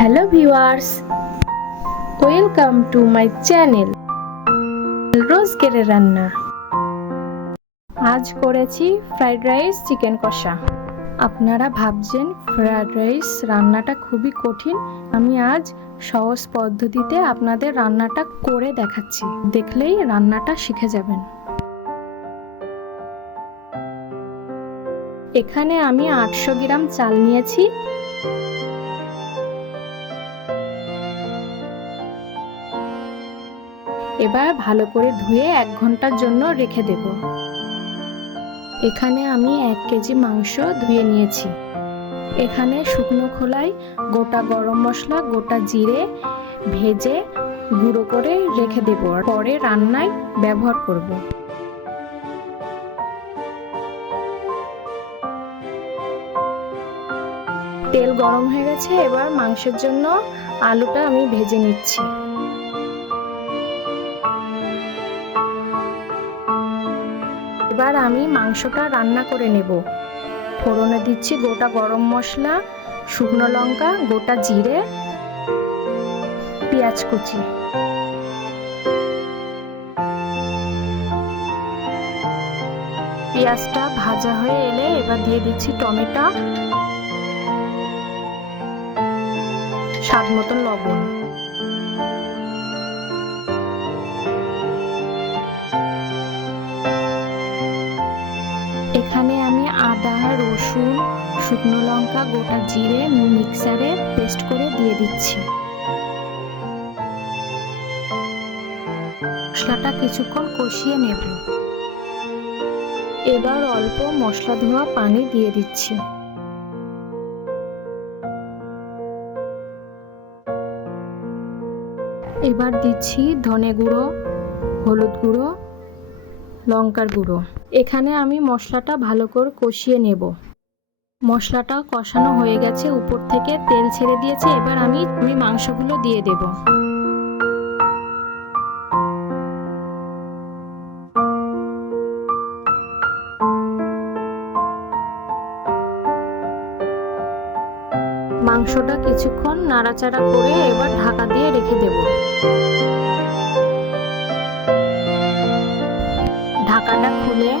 Hello viewers, welcome to my channel রোজগেরের রান্না। আজ করেছি ফ্রাইড রাইস চিকেন কষা। আপনারা ভাবছেন ফ্রাইড রাইস রান্নাটা খুবই কঠিন। আমি আজ সহজ পদ্ধতিতে আপনাদের রান্নাটা করে দেখাচ্ছি, দেখলেই রান্নাটা শিখে যাবেন। এখানে আমি 800 গ্রাম চাল নিয়েছি। এবার ভালো করে ধুয়ে 1 ঘন্টার জন্য রেখে দেব। এখানে আমি 1 কেজি মাংস ধুয়ে নিয়েছি। এখানে শুকনো খোলায় গোটা গরম মশলা, গোটা জিরে ভেজে গুঁড়ো করে রেখে দেব, পরে রান্নায় ব্যবহার করব। তেল গরম হয়ে গেছে, এবার মাংসের জন্য আলুটা আমি ভেজে নিচ্ছি। এবার আমি মাংসটা রান্না করে নেব। ফোড়নে দিচ্ছি গোটা গরম মশলা, শুকনো লঙ্কা, গোটা জিরে, পেঁয়াজ কুচি। পেঁয়াজটা ভাজা হয়ে এলে এবার দিয়ে দিচ্ছি টমেটো, স্বাদ মতো লবণ। এখানে আমি আদা, রসুন, শুকনো লঙ্কা, গোটা জিরে মিক্সারে পেস্ট করে দিয়ে দিচ্ছি। মশলাটা কিছুক্ষণ কষিয়ে নেব। এবার অল্প মশলা ধোয়া পানি দিয়ে দিচ্ছি। এবার দিচ্ছি ধনে গুঁড়ো, হলুদ গুঁড়ো, লঙ্কার গুঁড়ো। এখানে আমি মশলাটা ভালো করে কষিয়ে নেব। মশলাটা কষানো হয়ে গেছে, উপর থেকে তেল ছেড়ে দিয়েছে। এবার আমি মাংসগুলো দিয়ে দেব। মাংসটা কিছুক্ষণ নাড়াচাড়া করে এবার ঢাকা দিয়ে রেখে দেব। ঢাকাটা খুলে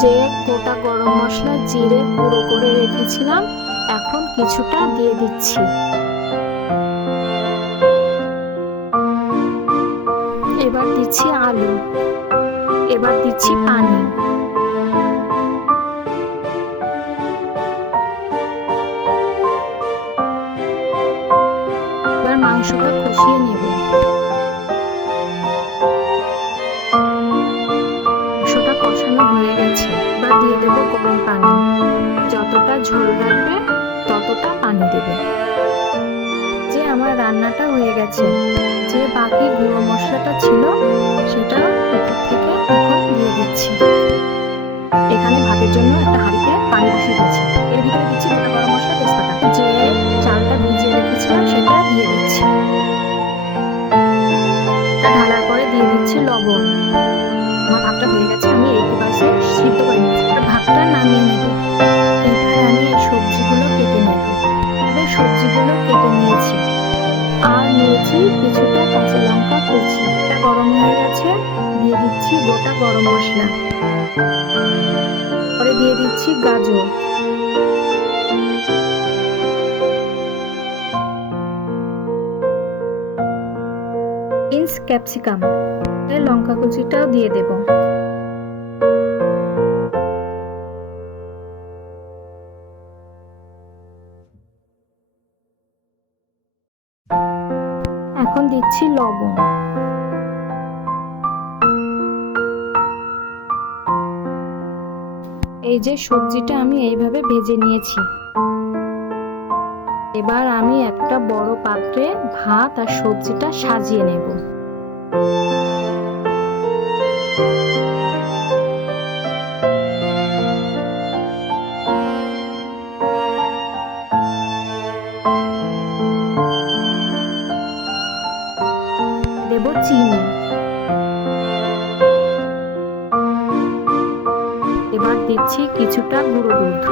যে গোটা গরম মশলা জিরে গুঁড়ো করে রেখেছিলাম এখন কিছুটা দিয়ে দিচ্ছি। এবার দিচ্ছি আলু, এবার দিচ্ছি পানি। এবার মাংসটা কষিয়ে নেব। মাংসটা কষানো হয়ে গেছে, এবার দিয়ে দেবো গরম পানি। যতটা ঝোল রাখবে ততটা পানি দেবে। যে আমার রান্নাটা হয়ে গেছে, যে বাকি গুঁড়ো মশলাটা ছিল সেটা উপর থেকে এখন দিয়ে দিচ্ছি। এখানে ভাতের জন্য একটা হাঁড়িতে পানি বসিয়ে দিচ্ছি। এর ভিতরে দিচ্ছি গোটা গরম মশলা, তেজপাতা। যে চালটা ভিজিয়ে রেখেছিলাম সেটা দিয়ে দিচ্ছি। এটা ঢালার পরে দিয়ে দিচ্ছি লবণ। আমার ভাতটা হয়ে গেছে, আমি 80% সিদ্ধ করে নিয়েছি। ভাতটা নামিয়ে নেব। এবার আমি এই সবজিগুলো কেটে নেব। এবার সবজিগুলো কেটে নিয়েছি আর নিয়েছি কিছুটা কাঁচা লঙ্কা কুচি। এটা গরম হয়ে গেছে, দিয়ে দিচ্ছি গোটা গরম মশলা। পরে দিয়ে দিচ্ছি গাজর, বিনস, ক্যাপসিকাম, লঙ্কা কুচিটাও দিয়ে দেব। এখন দিচ্ছি লবণ। এই যে সবজিটা আমি এইভাবে ভেজে নিয়েছি। এবার আমি একটা বড় পাত্রে ভাত আর সবজিটা সাজিয়ে নেব। দেব চিনি। এবার দিচ্ছি কিছুটা গুঁড়ো দুধ।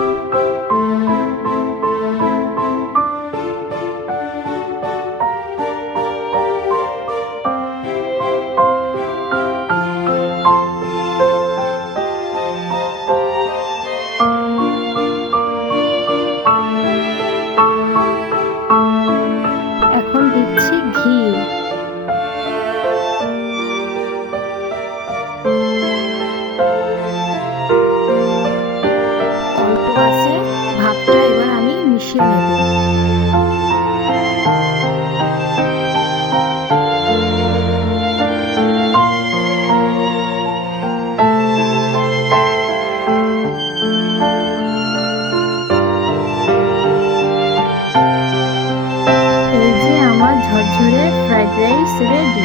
ঝরঝরে ফ্রাইড রাইস রেডি।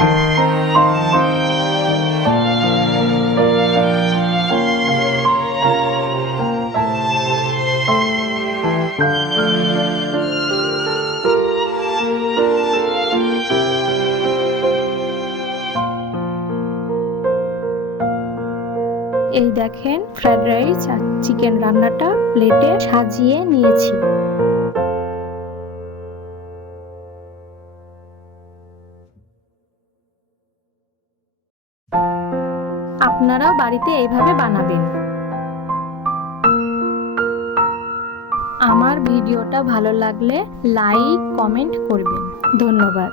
এই দেখেন ফ্রাইড রাইস আর চিকেন রান্নাটা প্লেটে সাজিয়ে নিয়েছি। আপনারাও বাড়িতে এইভাবে বানাবেন। আমার ভিডিওটা ভালো লাগলে লাইক কমেন্ট করবেন। ধন্যবাদ।